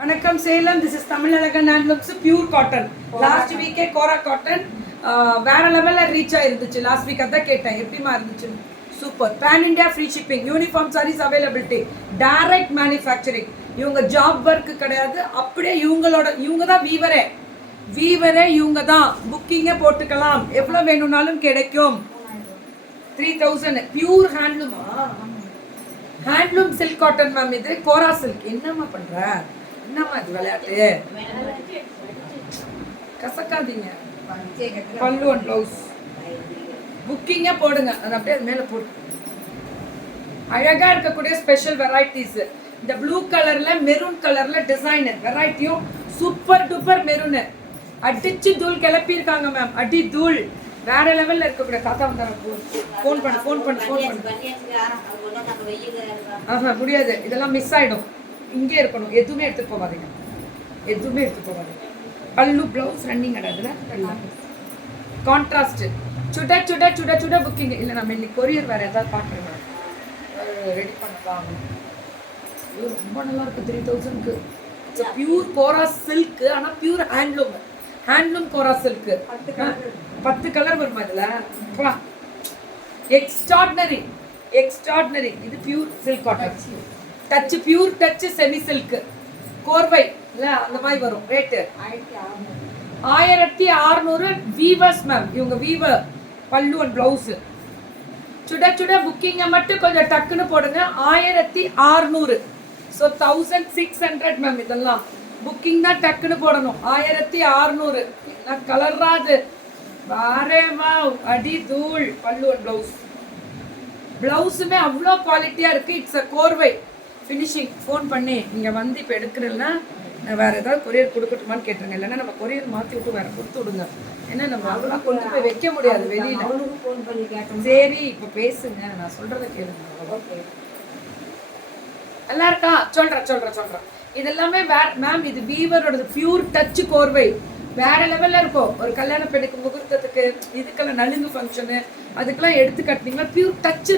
வணக்கம் Salem. This is Tamizhazhagan handlooms pure cotton. Last வீக்கே kora cotton வேற லெவலில் ரீச் ஆயிருந்துச்சு. லாஸ்ட் வீக் அதான் கேட்டேன் எப்படிமா இருந்துச்சு. Super. Pan India free shipping, uniform saris availability, direct manufacturing. இவங்க ஜாப் ஒர்க்கு கிடையாது, அப்படியே இவங்க தான் வீவரே இவங்க தான். புக்கிங்கே போட்டுக்கலாம், எவ்வளோ வேணும்னாலும் கிடைக்கும். 3000 பியூர் ஹேண்ட்லூமா? Handloom silk cotton ma'am. இது கோரா சில்க். என்னம்மா பண்ற? என்னம்மா இது விளையாட்டு? கசக்காதீங்க. பல்லு அண்ட் ப்ளவுஸ் புக்கிங்கே போடுங்க. அது அப்படியே மேலே போடு. அழகா இருக்கக்கூடிய ஸ்பெஷல் வெரைட்டிஸ். இந்த ப்ளூ கலர்ல மெரூன் கலர்ல டிசைன் வெரைட்டியும் சூப்பர் டூப்பர் மெரூனு. அடிச்சு தூள் கிளப்பியிருக்காங்க மேம். அடி தூள் வேற லெவல்ல இருக்கக்கூடிய. தாத்தா வந்தாங்க, ஃபோன் பண்ணு. ஆஹா முடியாது, இதெல்லாம் மிஸ் ஆயிடும். இங்கே இருக்கணும். எதுவுமே எடுத்துட்டு போகாதீங்க. பல்லு ப்ளவுஸ் ரன்னிங் கிடையாதுல. கான்ட்ராஸ்ட் சுட புக்கிங். இல்லை நம்ம இன்னைக்கு கொரியர் வேற ஏதாவது பார்க்குறேன், ரெடி பண்ணலாம். ரொம்ப நல்லா இருக்கு. 3000க்கு பியூர் கோரா சில்க். ஆனால் pure handloom kora silk. 10 colour வருமா இதில்? எக்ஸ்ட்ராடினரி. இது pure silk cotton. Touch pure touch semi silk கோர்வை இல்லை அந்த மாதிரி வரும். ரேட்டு 1600. Weavers ma'am. இவங்க வீவர். பல்லு அண்ட் ப்ளவுஸ் சுட புக்கிங்கை மட்டும் கொஞ்சம் டக்குன்னு போடுங்க. 1600. So 1600 ma'am. இதெல்லாம் புக்கிங் தான் டக்குன்னு போடணும். 1600. கலராது வாரே வா அடி தூள். பல்லு அண்ட் ப்ளவுஸுமே அவ்வளோ குவாலிட்டியாக இருக்குது. இட்ஸ் அ கோர்வை ஃபினிஷிங். ஃபோன் பண்ணி நீங்கள் வந்து இப்போ எடுக்கிறீங்கன்னா வேறு ஏதாவது கொரியர் கொடுக்கட்டுமான்னு கேட்டுருங்க. இல்லைன்னா நம்ம கொரியர் மாற்றி விட்டு வேறு கொடுத்து விடுங்க. ஏன்னா நம்ம அவ்வளோ கொண்டு போய் வைக்க முடியாது வெளியில். சரி இப்போ பேசுங்க, நான் சொல்கிறத கேளுங்க. நல்லா இருக்கா? சொல்கிறேன். இது எல்லாமே மேம் இது வீவரோடது பியூர் டச் கோர்வை. வேற லெவலில் இருக்கும். ஒரு கல்யாண பெண்ணுக்கு முகூர்த்தத்துக்கு இதுக்கெல்லாம் நலுங்கு ஃபங்க்ஷனு அதுக்கெல்லாம் எடுத்து கட்டினீங்கன்னா பியூர் டச்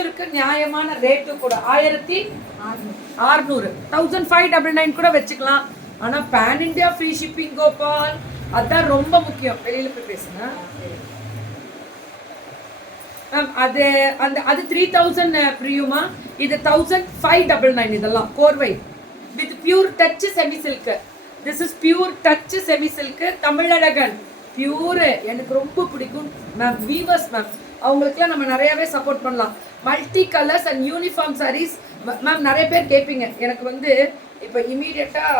இருக்கு. நியாயமான ரேட்டு கூட. 1600. 1599 கூட வச்சுக்கலாம். ஆனால் pan India free shipping Gopal, அதுதான் ரொம்ப முக்கியம். வெளியில் போய் பேசுங்க மேம். அது 3000 பிரியுமா? இது 1599. இதெல்லாம் கோர்வை with pure touch semi silk. This is pure touch semi silk. Tamizhazhagan pure எனக்கு ரொம்ப பிடிக்கும் மேம். வீவர்ஸ் மேம், அவங்களுக்குலாம் நம்ம நிறையாவே சப்போர்ட் பண்ணலாம். Multi colours and uniform saris ma'am. நிறைய பேர் கேட்பீங்க. எனக்கு வந்து இப்போ இமீடியட்டாக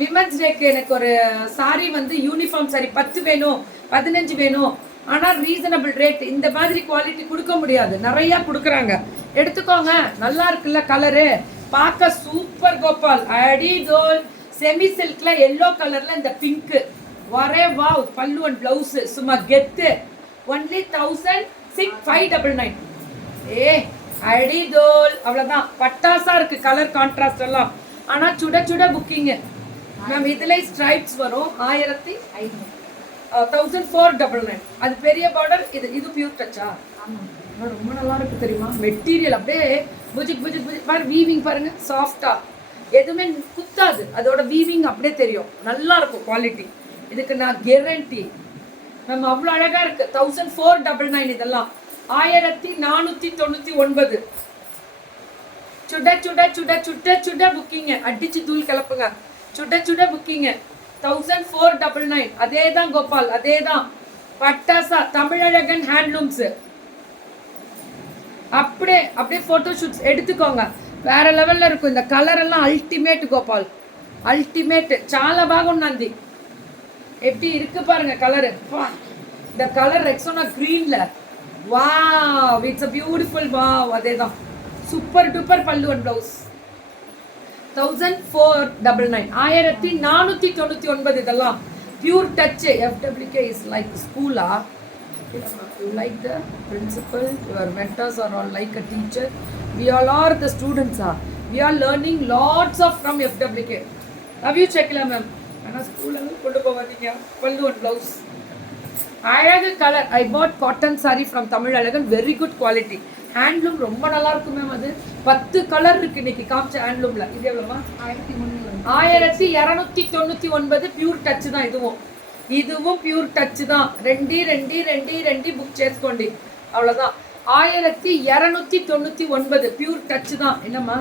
விமன்ஸ் டேக்கு எனக்கு ஒரு சாரி வந்து யூனிஃபார்ம் சாரி 10 வேணும், 15 வேணும். ஆனால் ரீசனபிள் ரேட். இந்த மாதிரி குவாலிட்டி கொடுக்க முடியாது. நிறையா கொடுக்குறாங்க, எடுத்துக்கோங்க. நல்லா இருக்குல்ல கலரு, பார்க்க சூப்பர் கோபால். அடி தோல். செமி சில்க்ல எல்லோ கலர்ல இந்த பிங்க் வரே வாவ். பல்லு அண்ட் பிளவுஸ் சும்மா கெத்து. ஒன்லி 1599. அடி தோல். அவ்வளோதான். பட்டாசா இருக்கு கலர் கான்ட்ராஸ்ட் எல்லாம். ஆனால் சுட புக்கிங்கு மேம். இதுல ஸ்ட்ரைப்ஸ் வரும். 1499. அது பெரிய பார்டர். இது பியூர் டச்சா? ரொம்ப நல்லா இருக்கு தெரியுமா? மெட்டீரியல் அப்படியே புஜிக் பாரு. வீவிங் பாருங்க, சாஃப்டா, எதுவுமே குத்தாது. அதோட வீவிங் அப்படியே தெரியும். நல்லா இருக்கும் குவாலிட்டி. இதுக்கு நான் கேரண்டி மேம். அவ்வளோ அழகா இருக்கு. 1499. இதெல்லாம் 1499. சுட புக்கிங்க. அடிச்சு தூள் கிளப்புங்க. சுட புக்கிங்க. 1499. அதே தான் கோபால், அதே தான். பட்டாசா. தமிழழகன் ஹேண்ட்லூம்ஸ். அப்படியே போட்டோ ஷூட்ஸ் எடுத்துக்கோங்க. வேற லெவல்ல இருக்கும். இந்த கலர் எல்லாம் அல்டிமேட் கோபால், அல்டிமேட். చాలా బాగుంది. எப்படி இருக்கு பாருங்க கலரு. இந்த கலர் ரெக்ஸோனா கிரீன்ல. Wow, it's a beautiful wow. அதேதான். Super duper. Pallu and blouse 1499. 1499. இதெல்லாம் pure touch. FWK is like school. You like the principal, your mentors are all like a teacher. We all are the students. We are learning lots of from FWK. Have you checked ma'am? Ana school alla kondu povadinga. Pallu and blouse. I had a color. I bought cotton saree from Tamil Alagan, very good quality. Handloom ரொம்ப நல்லா இருக்கும் ma'am. அது 10 colour இருக்கு இன்னைக்கு காமிச்ச ஹேண்ட்லூம்ல. இது எவ்வளோமா? 1399 pure touch தான். இதுவும் பியூர் டச் தான். ரெண்டு புக் చేసుకోండి அவ்வளோதான். 1299 பியூர் டச் தான். என்னம்மா?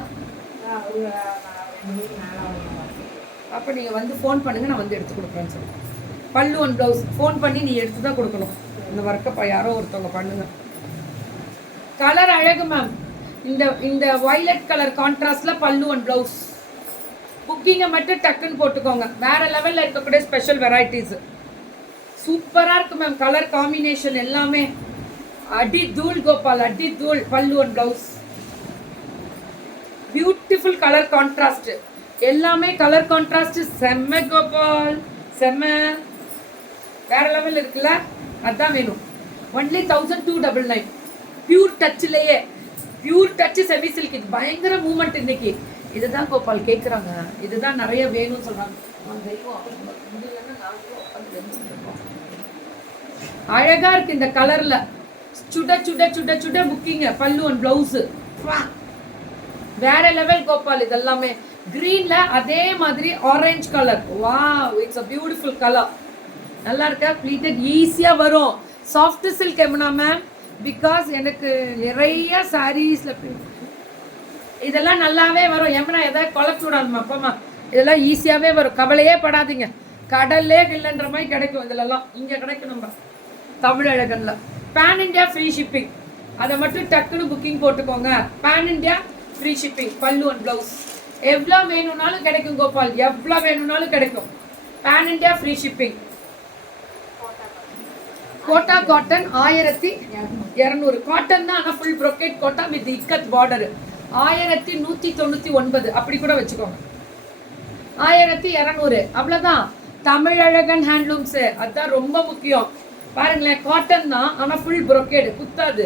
அப்போ நீங்கள் வந்து ஃபோன் பண்ணுங்க, நான் வந்து எடுத்து கொடுக்குறேன்னு சொல்லி. பல்லு ஒன் ப்ளவுஸ் ஃபோன் பண்ணி நீ எடுத்து தான் கொடுக்கணும். இந்த ஒர்க்கப்பா யாரோ ஒருத்தவங்க பண்ணுங்க. கலர் அழகு மேம். இந்த வயலட் கலர் கான்ட்ராஸ்ட்ல பல்லு ஒன் ப்ளவுஸ். புக்கிங்கை மட்டும் டக்குன்னு போட்டுக்கோங்க. வேற லெவலில் இருக்கக்கூடிய ஸ்பெஷல் வெரைட்டிஸ் சூப்பராக இருக்கு மேம். கலர் காம்பினேஷன் எல்லாமே அடி தூள் கோபால், அடி தூள். Pallu one blouse beautiful colour contrast. எல்லாமே கலர் கான்ட்ராஸ்ட் செம்ம கோபால், செம்ம வேற லெவல் இருக்குல்ல. அதான் வேணும். ஒன்லி 1299 பியூர் டச்லேயே. Pure touch semi silk. இது பயங்கர மூமெண்ட் இன்னைக்கு. இதுதான் கோபால் கேட்குறாங்க. இதுதான் நிறைய வேணும்னு சொல்றாங்க. அழகா இருக்கு இந்த கலர்ல. சுட சுட சுட சுட புக்கிங்க. பல்லு ஒன் பிளவுஸ் வேற லெவல் கோபால். இதெல்லாமே கிரீன்ல அதே மாதிரி orange colour. Wow, it's a beautiful colour. நல்லா இருக்கா? ப்ளீட்டட் ஈஸியா வரும். சாஃப்ட் சில்க் எம்னா மேம், பிகாஸ் எனக்கு நிறைய சாரீஸ்ல இதெல்லாம் நல்லாவே வரும். எம்னா எதாவது குழப்பி விடாதுமா அப்பமா. இதெல்லாம் ஈஸியாவே வரும், கவலையே படாதீங்க. கடல்லே இல்லைன்ற மாதிரி கிடைக்கும். இதுலலாம் இங்க கிடைக்கும். நம்ம தமிழ் அழகன்ல பேன் இண்டியா ஃப்ரீ ஷிப்பிங். அதை மட்டும் டக்குன்னு புக்கிங் போட்டுக்கோங்க. Pan India free shipping. Pallu one blouse எவ்வளோ வேணும்னாலும் கிடைக்கும் கோபால், எவ்வளோ வேணும்னாலும் கிடைக்கும். Pan India free shipping. Kota cotton 1200 cotton தான். ஆனால் full brocade Kota with ikat border. 1199 அப்படி கூட வச்சுக்கோங்க. 1200 அவ்வளோதான். தமிழழகன் ஹேண்ட்லூம்ஸு அதுதான் ரொம்ப முக்கியம். பாருங்களேன், காட்டன் தான் ஆனால் ஃபுல் ப்ரொக்கேடு, குத்தாது.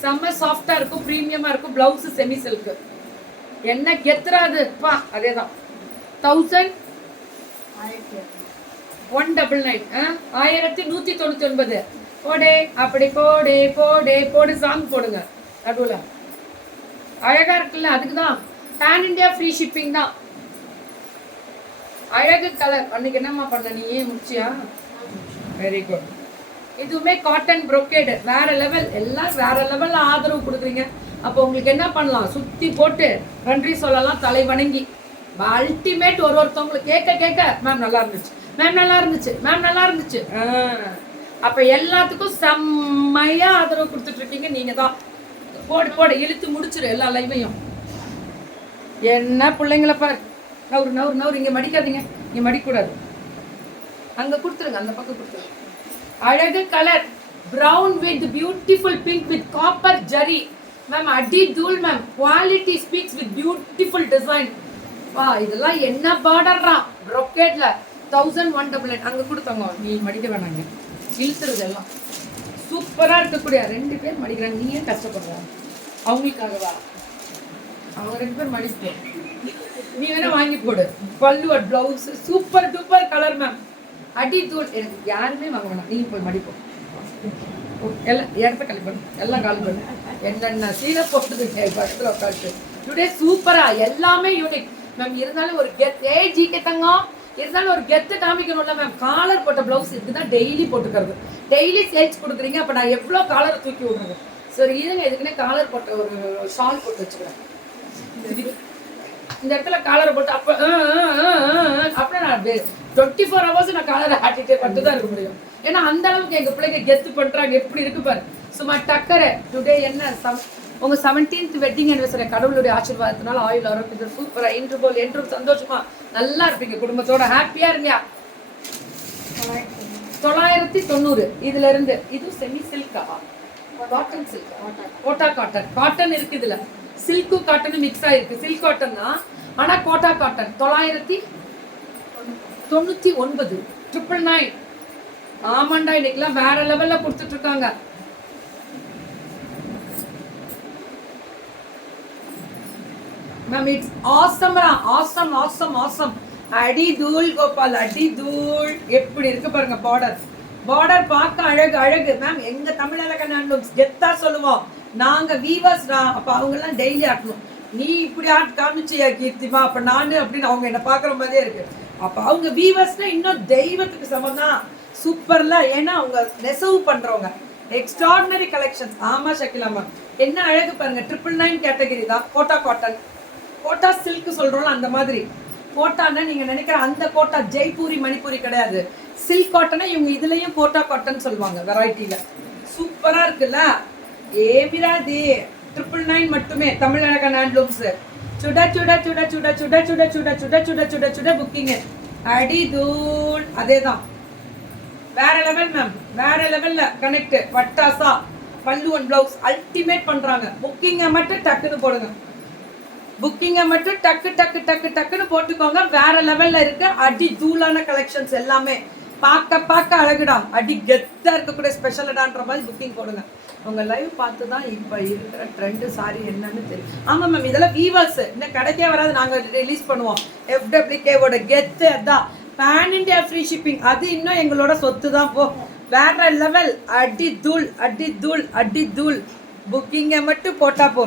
செம்ம சாஃப்டாக இருக்கும், ப்ரீமியமாக இருக்கும். Blouse semi silk. என்ன கெத்துறாது பா. அதே தான் 1199 1199. போடே அப்படி போடே போடே போடு. சாங் போடுங்க நடுவில். அழகா இருக்குல்ல. அதுக்கு தான் பேன் இண்டியா ஃப்ரீ ஷிப்பிங் தான். அழகு கலர். அன்னைக்கு என்னம்மா பண்ண நீ? முடிச்சியா? Very good. இதுவுமே காட்டன் ப்ரொக்கேடு வேற லெவல். எல்லாம் வேற லெவல்ல ஆதரவு கொடுக்குறீங்க. அப்போ உங்களுக்கு என்ன பண்ணலாம்? சுத்தி போட்டு நன்றி சொல்லலாம், தலை வணங்கி. அல்டிமேட். ஒருத்தவங்களுக்கு கேட்க கேட்க மேம் நல்லா இருந்துச்சு, மேம் நல்லா இருந்துச்சு, மேம் நல்லா இருந்துச்சு. அப்ப எல்லாத்துக்கும் செம்மையா ஆதரவு கொடுத்துட்டு இருக்கீங்க. நீங்க தான் போடு போடு இழுத்து முடிச்சிரு எல்லா லைவையும். என்ன பிள்ளைங்கள பாரு. நவுறு நவுறு நவுறு. இங்க மடிக்காதீங்க, இங்க மடிக்கூடாது. அங்க கொடுத்துருங்க, அந்த பக்கம் கொடுத்துருங்க. அழகு colour brown with beautiful pink with copper zari ma'am. அடி தூள் ma'am. Quality speaks with beautiful design. வா, இதெல்லாம் என்ன பார்டர்ரா ப்ரொக்கேட்ல. 1199 அங்க கொடுத்தவங்க. நீ மடிக்க வேணாங்க, இழுத்துறது எல்லாம் சூப்பரா இருக்கக்கூடிய. 2 பேர் மடிக்கிறாங்க, நீ ஏன் கஷ்டப்படுற? அவங்களுக்காகவா? அவங்க 2 பேர் மடிப்பு. நீ வேணா வாங்கி போடு. பல்லு blouse super duper colour ma'am. அடி தூள். எனக்கு யாருமே வாங்க வேணாம், நீங்க போய் மடிப்போம். எல்லாம் இடத்த காலி பண்ணு, எல்லாம் காலி பண்ணு. என்னென்ன சீலை போட்டுது படத்துல உட்காந்து. டுடே சூப்பரா எல்லாமே யூனிக் மேம். இருந்தாலும் ஒரு கெத். ஜிகே தங்கம் இருந்தாலும் ஒரு கெத்து காமிக்கணும்ல மேம். காலர் போட்ட பிளவுஸ் இதுதான் டெய்லி போட்டுக்கிறது. டெய்லி சேல்ஸ் கொடுக்குறீங்க. அப்போ நான் எவ்வளோ காலரை தூக்கி விடுறது? சரி இதுங்க, எதுக்குன்னே காலர் போட்ட ஒரு ஷால் போட்டு வச்சுக்கிறேன். இந்த இடத்துல காலரை போட்டு அப்போ அப்படியே நான் 24 hours நான் காலரை ஆட்டிட்டே பட்டு தான் இருக்க முடியும். ஏன்னா அந்த அளவுக்கு எங்கள் பிள்ளைங்க கெத்து பண்ணுறாங்க. எப்படி இருக்கு பாரு, சும்மா டக்கரை. டுடே என்ன உங்க 17th வெட்டிங் அனிவர்சரி. கடவுளுடைய ஆசீர்வாதத்தினால ஆயுள் ஆரோக்கியத்தில் சூப்பரா இன்று போல் என்றும் சந்தோஷமா நல்லா இருப்பீங்க. குடும்பத்தோட ஹாப்பியா இருங்க. 990 இதுல இருந்து. இது செமி சில்கா, cotton silk, Kota cotton. Cotton இருக்கு இதுல, சில்க்கும் காட்டனும் மிக்ஸ் ஆயிருக்கு. சில்க் காட்டன் தான், ஆனா கோட்டா காட்டன். 999 999. ஆமாண்டா, இன்னைக்கெல்லாம் வேற லெவல்ல கொடுத்துட்டு இருக்காங்க. மேம் இட்ஸ் ஆசம்ரா. Awesome awesome awesome. அடி தூள் கோபால், அடி தூள். எப்படி இருக்கு பாருங்க பார்டர். பார்டர் பார்க்க அழகு அழகு மேம். எங்க தமிழ் அழகன் ஹேண்ட்லூம்ஸ் கெத்தா சொல்லுவோம். நாங்கள் வீவர்ஸ்டா, அப்போ அவங்கெல்லாம் டெய்லி ஆட்டணும். நீ இப்படி காமிச்சியா கீர்த்திமா, அப்போ நான் அப்படின்னு அவங்க என்னை பார்க்குற மாதிரியே இருக்கு. அப்போ அவங்க வீவர்ஸ்னால் இன்னும் தெய்வத்துக்கு சமம் தான். சூப்பர்ல. ஏன்னா அவங்க நெசவு பண்ணுறவங்க. Extraordinary collections. ஆமாம் ஷக்கிலா மேம், என்ன அழகு பாருங்க. 999 கேட்டகரி தான். கோட்டா காட்டன், கோட்டா சில்க் சொல்கிறோம்ல அந்த மாதிரி. கோட்டான்னா நீங்கள் நினைக்கிற அந்த கோட்டா ஜெய்ப்பூரி மணிப்பூரி கிடையாது. சில்க் காட்டனை இவங்க இதுலேயும் கோட்டா காட்டன் சொல்லுவாங்க வெரைட்டியில். சூப்பராக இருக்குல்ல. ஏமிராதி 999 மட்டுமே. தமிழக ஹேண்ட்லூம்ஸ். சுட சுட சுட சுட சுட சுட சுட சுட சுட சுட சுட புக்கிங்கு. அடி தூள். அதே தான். வேற லெவல் மேம், வேற லெவல்ல கனெக்ட். பட்டாசா பல்லு அண்ட் பிளவுஸ் அல்டிமேட் பண்றாங்க. புக்கிங்கை மட்டும் டக்குன்னு போடுங்க. புக்கிங்கை மட்டும் டக்கு டக்கு டக்கு டக்குன்னு போட்டுக்கோங்க. வேற லெவல்ல இருக்கு. அடி தூளான கலெக்ஷன்ஸ் எல்லாமே. பார்க்க பார்க்க அழகுடா. அடி கெத்தா இருக்கக்கூடிய ஸ்பெஷலடான்ற மாதிரி புக்கிங் போடுங்க. உங்க லைவ் பார்த்து தான் இப்போ இருக்கிற ட்ரெண்டு சாரி என்னன்னு தெரியும். ஆமாம் மேம், இதெல்லாம் வீவர்ஸ் இன்னும் கிடைக்கே வராது. நாங்கள் ரிலீஸ் பண்ணுவோம். FWKவோட கெத்து அதான். பேன் இண்டியா ஃப்ரீ ஷிப்பிங், அது இன்னும் எங்களோட சொத்து தான். போ வேற லெவல். அடி தூள் அடி தூள் அடி தூள். புக்கிங்கை மட்டும் போட்டா போதும்.